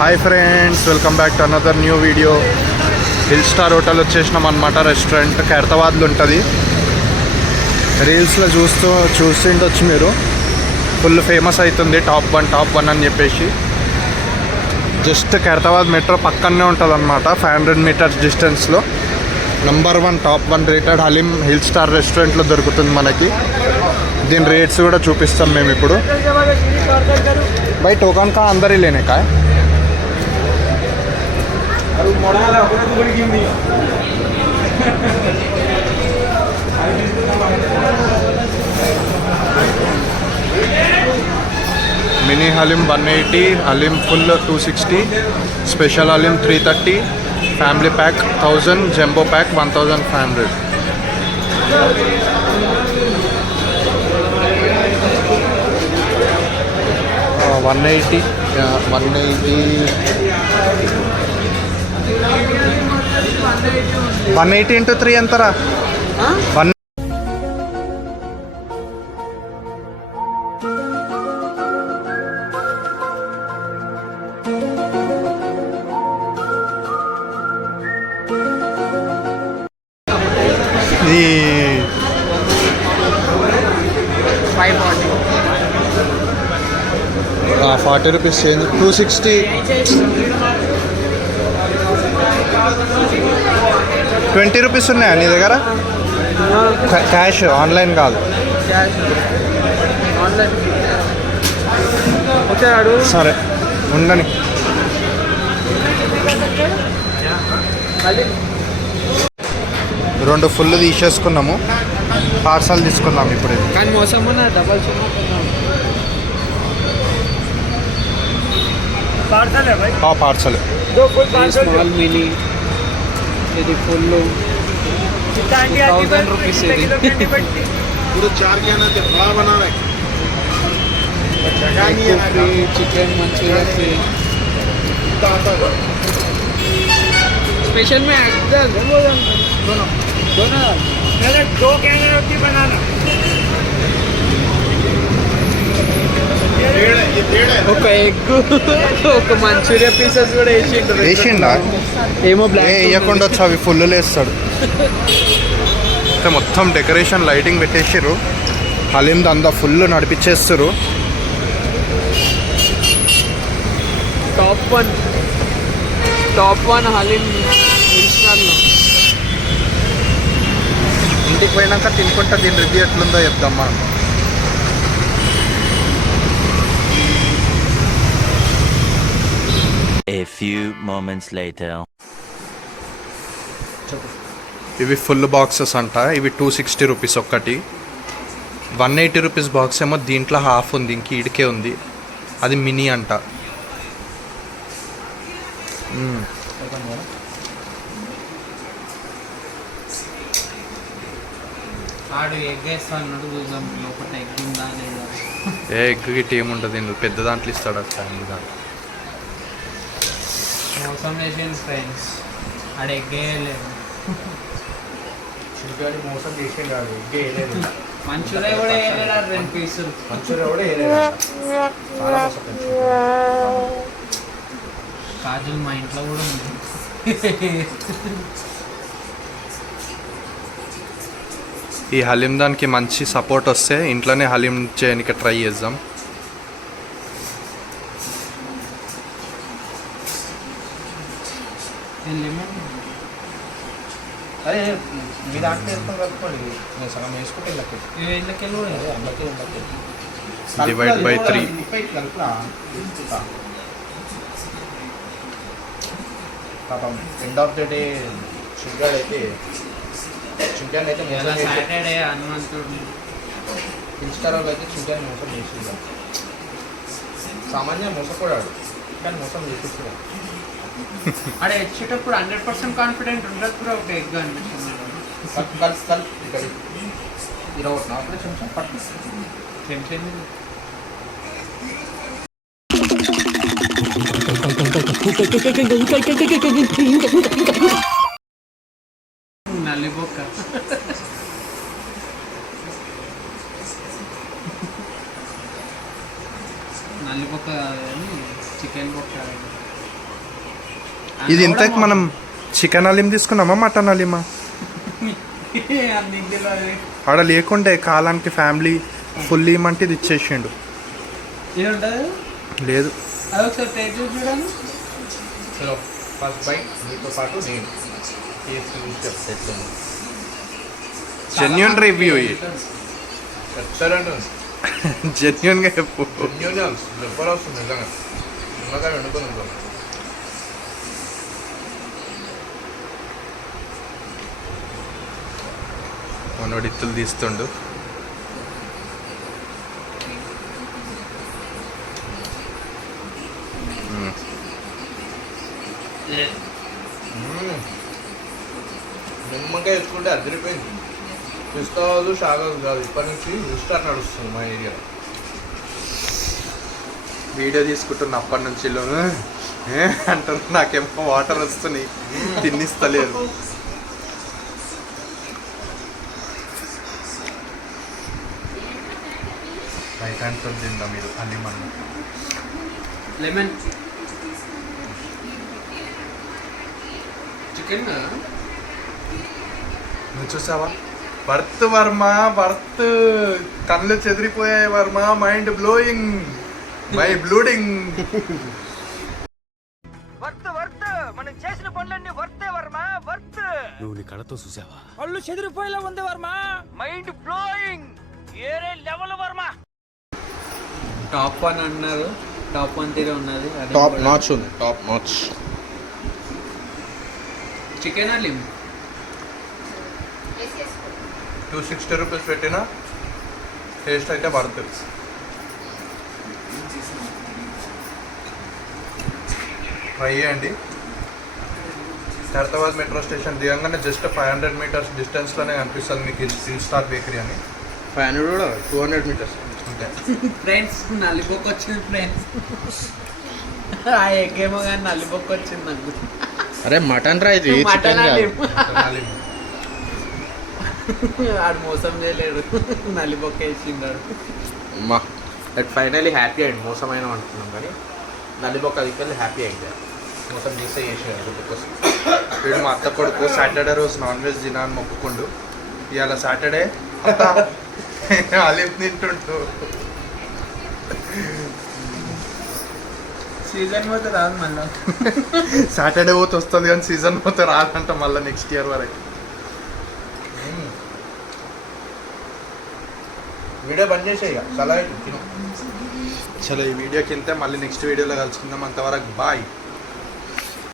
Hi friends, welcome back to another new video. Hill star hotel వచ్చేసినాం అనమాట. Restaurant ఖైరతాబాద్లో ఉంటుంది. రీల్స్లో చూస్తుండొచ్చు మీరు. ఫుల్ ఫేమస్ అవుతుంది, టాప్ వన్ అని చెప్పేసి. జస్ట్ ఖైరతాబాద్ మెట్రో పక్కనే ఉంటుంది అనమాట. 500 మీటర్స్ డిస్టెన్స్లో number 1 top 1 rated haleem hill star రెస్టారెంట్లో దొరుకుతుంది మనకి. దీని రేట్స్ కూడా చూపిస్తాం మేము ఇప్పుడు. బై టోకన్ కా అందరి లేనే का mini haleem 180, haleem full 260, special haleem 330, family pack 1000, jumbo pack 1500. 180 into 3 ఎంతరా? ఇది 40 రూపీస్ చేంజ్. 260. 20 రూపీస్ ఉన్నాయా నీ దగ్గర? క్యాష్, ఆన్లైన్ కాదు. సరే ఉండని. రెండు ఫుల్ తీసేసుకున్నాము, పార్సల్ తీసుకున్నాము ఇప్పుడు. కానీ మోసం డబల్ पार्सल है भाई। हाँ पार्सल है। दो फुल पार्सल स्मॉल मिनी ये फुल 1000 रुपीस है। पूरे 4 के आना थे, बड़ा बना रहे जगह नहीं है। चिकन मंचूरियन फ्री स्पेशल में दोनों मेरे 2 कैन रोटी बनाना। ఒక ఎగ్, ఒక మంచూరియా పీసెస్ కూడా వేసిండా? ఏమో బ్లాక్ వేయకుండా వచ్చి అవి ఫుల్ వేస్తాడు. మొత్తం డెకరేషన్ లైటింగ్ పెట్టేసారు. హలీం అంతా ఫుల్ నడిపించేస్తారు. టాప్ వన్ హలీం ఇన్స్టాల్లో. ఇంటికి పోయినాక తినుకుంటా దీని రివ్యూ ఎట్లుందో చెప్దాం మనం. A few moments later. ఇవి ఫుల్ బాక్సెస్ అంట. ఇవి 260 రూపీస్ ఒక్కటి. 180 రూపీస్ బాక్స్ ఏమో దీంట్లో హాఫ్ ఉంది, ఇంక ఇడికే ఉంది. అది మినీ అంట. ఏ ఎగ్ గిట్ ఏముంటుంది, పెద్ద దాంట్లో ఇస్తాడు. ఫ్యామిలీ దాంట్లో మోసం చేసింది ఫ్రెండ్స్. ఆడ ఎగ్గేయలేదు, మోసం చేసే కాదు, ఎగ్గేయలేదు. మంచూరియా కూడా వేయలేదు. 2 పీసులు మంచూరియా కూడా వేయలేదు. చాలా మోసం. కాజులు మా ఇంట్లో కూడా ఉంది. ఈ హలీం దానికి మంచి సపోర్ట్ వస్తే ఇంట్లోనే హలీం చేయడానికి ట్రై చేద్దాం. అదే మీ దాంట్లో వేసుకొని కలుపుకోండి. నేను సగం వేసుకుంటే డివైడ్ బై 3 కలుపునా. పాపం end of the day sugar అయితే చికెన్ అయితే మోసం సాటర్డే హనుమంతుడు ఇన్స్టాగ్రామ్లో అయితే చికెన్ మోసం చేసి సామాన్య మోసపోయాడు, కానీ మోసం చేపిస్తున్నాడు. అక్కడ వచ్చేటప్పుడు 100% కాన్ఫిడెంట్ ఉండదు కూడా. ఒక ఎగ్ అనిపిస్తుంది. కల్ ఇక్కడ 24 చెంచా పట్టు నల్లిబొక్క. నల్లిబొక్క చికెన్ బొక్క. ఇది ఇంతకు మనం చికెన్ హలీం తీసుకున్నామా మటన్ హలీమా? అన్ని తెలియదు. ఆడ లేకుండే కాలానికి ఫ్యామిలీ ఫుల్ ఇమ్మంటే ఇది ఇచ్చేసిండు. ఇది ఉంటుంది లేదు అది ఒకసారి టేస్ట్ చేసి చూడండి. చలో ఫస్ట్ బైట్ మీతో పాటు నేను టేస్ట్ చూసి చెప్తాను. జెన్యున్ రివ్యూ చెప్తారండి జెన్యున్గా చెప్పు. ఎప్పుడు వస్తుంది నిజంగా నిమ్మకాయ వండుకొని ఉంటాను. మనోడు ఇత్తులు తీస్తుండు. నిమ్మకాయ వేసుకుంటే అదిరిపోయింది. పిస్తాలు షాగాలు కాదు, ఇప్పటి నుంచి రిస్టార్ట్ నడుస్తుంది మా ఏరియాలో. వీడియో తీసుకుంటున్న అప్పటి నుంచి అంటారు, నాకేమో వాటర్ వస్తున్నాయి, తిన్నిస్తలేదు. రైట్ హ్యాండ్తో తిందా మీరు అన్ని మన లెమన్ చికెన్ నువ్వు చూసావా? వర్త్ వర్మ, వర్త్ కళ్ళు చెదిరిపోయాయి వర్మ, మైండ్ బ్లోయింగ్, మై బ్లూడింగ్. మనం చేసిన పనులన్నీ వర్తే వర్మ, వర్త్. నువ్వు నీ కళ్ళతో చూసావా? పళ్ళు చెదిరిపోయేలా ఉంది వర్మ, మైండ్ బ్లోయింగ్, ఏరే లెవెల్ వర్మ. టాప్ 1 అన్నారు, టాప్ 1 తీరే ఉన్నది. టాప్ నాచ్ ఉంది, top notch. Chicken haleem 260 rupees పెట్టిన టేస్ట్ అయితే వర్త్. ట్రై చేయండి. ఖైరతాబాద్ మెట్రో స్టేషన్ దిగంగానే జస్ట్ 500 మీటర్స్ డిస్టెన్స్లోనే కనిపిస్తుంది మీకు త్రీ స్టార్ బేకరీ అని. 500 కూడా 200 మీటర్స్ అంతే. ఫ్రెండ్స్ నల్లిపోక్ వచ్చింది ఫ్రెండ్స్. ఆ ఎగ్ ఏమో కానీ నల్లిపోక్ వచ్చింది నాకు. అరే మటన్ రా ఇది, మటన్ హలీం. హలీం. ఆడు మోసం చేయలేడు, నల్లిపోక్ వేసిండాడు. అమ్మా దట్ ఫైనలీ హ్యాపీ అయ్యింది. మోసమైన అనుకున్నాం కానీ నల్లిబొక్క అది హ్యాపీ అయింది. మోసం చేస్తే చేసేయాలి కోసం. వీడు మా అత్త కొడుకు సాటర్డే రోజు నాన్ వెజ్ తినాలని మొక్కుకుండు. ఇవాళ సాటర్డే హలీం తింటుండు. సీజన్ పోతే రాదు మళ్ళీ. సాటర్డే పోతే వస్తుంది కానీ సీజన్ పోతే రాదంట మళ్ళీ నెక్స్ట్ ఇయర్ వరకు. వీడియో బంద్ చేసే ఇక సలహా తిను. చలో ఈ వీడియోకి వెళ్తే మళ్ళీ నెక్స్ట్ వీడియోలో కలుసుకుందాం. అంతవరకు బాయ్.